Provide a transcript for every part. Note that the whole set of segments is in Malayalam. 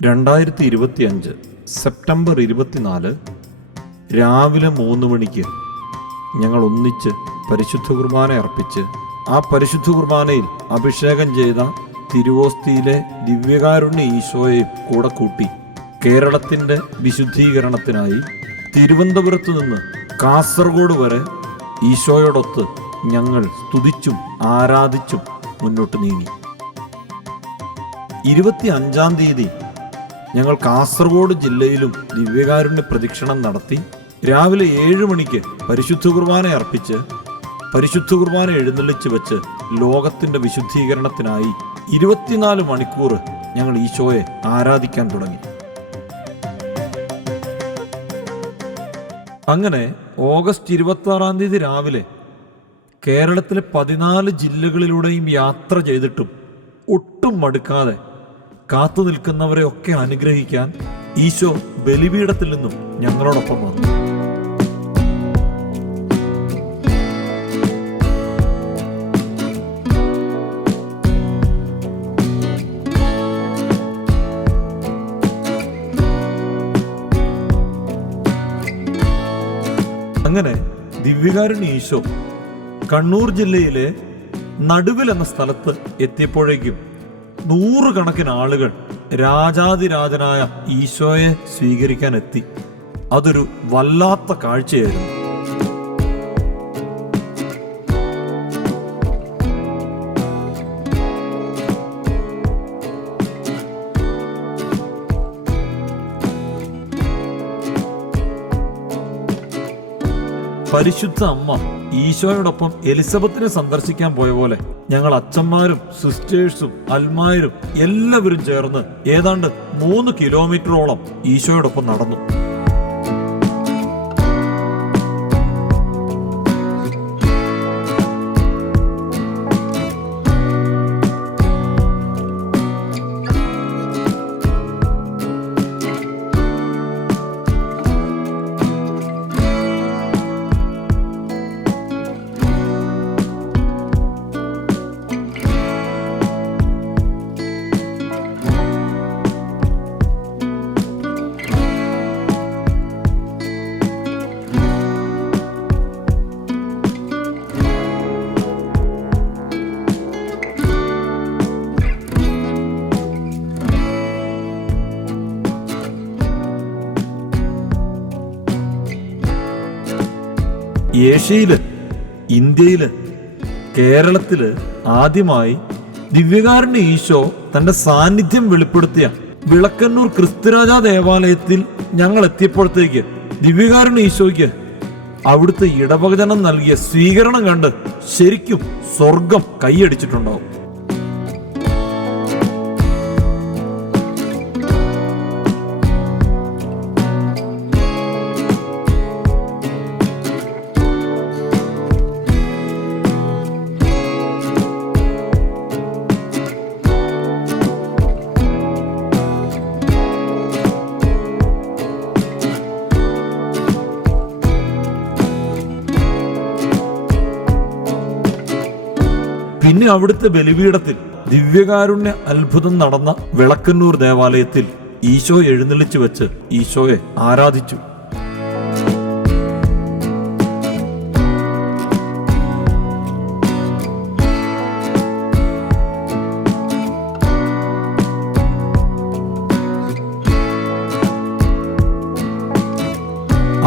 രണ്ടായിരത്തി ഇരുപത്തി അഞ്ച് സെപ്റ്റംബർ ഇരുപത്തിനാല് രാവിലെ മൂന്ന് മണിക്ക് ഞങ്ങൾ ഒന്നിച്ച് പരിശുദ്ധ കുർബാന അർപ്പിച്ച് ആ പരിശുദ്ധ കുർബാനയിൽ അഭിഷേകം ചെയ്ത തിരുവോസ്തിയിലെ ദിവ്യകാരുണ്യ ഈശോയെ കൂടെ കൂട്ടി കേരളത്തിന്റെ വിശുദ്ധീകരണത്തിനായി തിരുവനന്തപുരത്ത് നിന്ന് കാസർഗോഡ് വരെ ഈശോയോടൊത്ത് ഞങ്ങൾ സ്തുതിച്ചും ആരാധിച്ചും മുന്നോട്ട് നീങ്ങി. ഇരുപത്തി അഞ്ചാം തീയതി ഞങ്ങൾ കാസർഗോഡ് ജില്ലയിലും ദിവ്യകാരുണ്യ പ്രദക്ഷിണം നടത്തി രാവിലെ ഏഴ് മണിക്ക് പരിശുദ്ധ കുർബാന അർപ്പിച്ച് പരിശുദ്ധ കുർബാന എഴുന്നള്ളിച്ച് വെച്ച് ലോകത്തിന്റെ വിശുദ്ധീകരണത്തിനായി ഇരുപത്തിനാല് മണിക്കൂർ ഞങ്ങൾ ഈശോയെ ആരാധിക്കാൻ തുടങ്ങി. അങ്ങനെ ഓഗസ്റ്റ് ഇരുപത്തി ആറാം തീയതി രാവിലെ കേരളത്തിലെ പതിനാല് ജില്ലകളിലൂടെയും യാത്ര ചെയ്തിട്ടും ഒട്ടും മടുക്കാതെ കാത്തു നിൽക്കുന്നവരെ ഒക്കെ അനുഗ്രഹിക്കാൻ ഈശോ ബലിപീഠത്തിൽ നിന്നും ഞങ്ങളോടൊപ്പം വന്നു. അങ്ങനെ ദിവ്യകാരുണ്യ ഈശോ കണ്ണൂർ ജില്ലയിലെ നടുവിൽ എന്ന സ്ഥലത്ത് എത്തിയപ്പോഴേക്കും നൂറുകണക്കിന് ആളുകൾ രാജാതിരാജനായ ഈശോയെ സ്വീകരിക്കാൻ എത്തി അതൊരു വല്ലാത്ത കാഴ്ചയായിരുന്നു. പരിശുദ്ധ അമ്മ ഈശോയോടൊപ്പം എലിസബത്തിനെ സന്ദർശിക്കാൻ പോയ പോലെ ഞങ്ങൾ അച്ഛന്മാരും സിസ്റ്റേഴ്സും അൽമാരും എല്ലാവരും ചേർന്ന് ഏതാണ്ട് മൂന്ന് കിലോമീറ്ററോളം ഈശോയോടൊപ്പം നടന്നു. ഏഷ്യയിൽ ഇന്ത്യയിൽ കേരളത്തിൽ ആദ്യമായി ദിവ്യകാരുണ്യ ഈശോ തന്റെ സാന്നിധ്യം വെളിപ്പെടുത്തിയ വിളക്കന്നൂർ ക്രിസ്തുരാജ ദേവാലയത്തിൽ ഞങ്ങൾ എത്തിയപ്പോഴത്തേക്ക് ദിവ്യകാരുണ്യ ഈശോയ്ക്ക് അവിടുത്തെ ഇടവചനം നൽകിയ സ്വീകരണം കണ്ട് ശരിക്കും സ്വർഗം കൈയടിച്ചിട്ടുണ്ടാവും. പിന്നെ അവിടുത്തെ ബലിപീഠത്തിൽ ദിവ്യകാരുണ്യ അത്ഭുതം നടന്ന വിളക്കന്നൂർ ദേവാലയത്തിൽ ഈശോ എഴുന്നള്ളിച്ചു വെച്ച് ഈശോയെ ആരാധിച്ചു.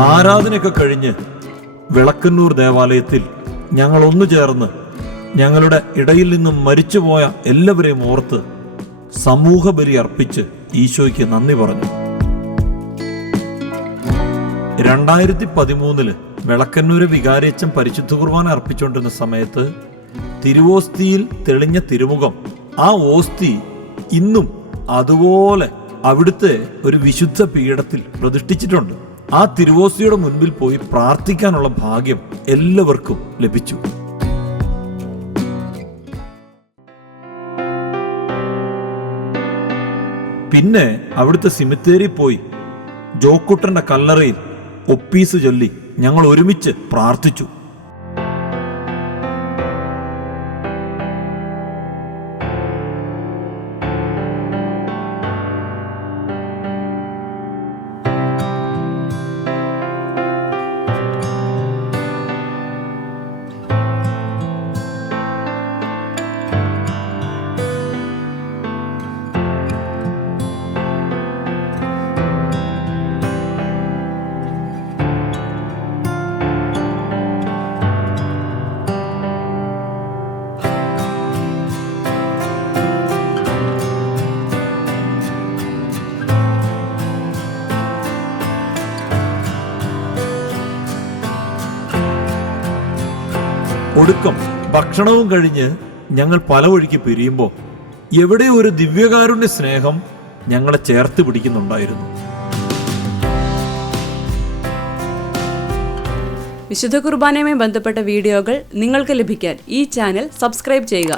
ആരാധനയൊക്കെ കഴിഞ്ഞ് വിളക്കന്നൂർ ദേവാലയത്തിൽ ഞങ്ങൾ ഒന്നു ചേർന്ന് ഞങ്ങളുടെ ഇടയിൽ നിന്നും മരിച്ചുപോയ എല്ലാവരെയും ഓർത്ത് സമൂഹ ബലി അർപ്പിച്ച് ഈശോയ്ക്ക് നന്ദി പറഞ്ഞു. രണ്ടായിരത്തി പതിമൂന്നിൽ വിളക്കന്നൂര് വികാരേച്ചം പരിശുദ്ധ കുർബാന അർപ്പിച്ചുകൊണ്ടിരുന്ന സമയത്ത് തിരുവോസ്തിയിൽ തെളിഞ്ഞ തിരുമുഖം. ആ ഓസ്തി ഇന്നും അതുപോലെ അവിടുത്തെ ഒരു വിശുദ്ധ പീഠത്തിൽ പ്രതിഷ്ഠിച്ചിട്ടുണ്ട്. ആ തിരുവോസ്തിയുടെ മുൻപിൽ പോയി പ്രാർത്ഥിക്കാനുള്ള ഭാഗ്യം എല്ലാവർക്കും ലഭിച്ചു. പിന്നെ അവിടുത്തെ സിമിത്തേരി പോയി. ജോക്കുട്ടന്റെ കല്ലറയിൽ ഒപ്പീസ് ചൊല്ലി ഞങ്ങൾ ഒരുമിച്ച് പ്രാർത്ഥിച്ചു. ഒടുക്കം ഭക്ഷണവും കഴിഞ്ഞ് ഞങ്ങൾ പല വഴിക്ക് പിരിയുമ്പോൾ എവിടെ ഒരു ദിവ്യകാരുണ്യ സ്നേഹം ഞങ്ങളെ ചേർത്ത് പിടിക്കുന്നുണ്ടായിരുന്നു. വിശുദ്ധ കുർബാനയുമായി ബന്ധപ്പെട്ട വീഡിയോകൾ നിങ്ങൾക്ക് ലഭിക്കാൻ ഈ ചാനൽ സബ്സ്ക്രൈബ് ചെയ്യുക.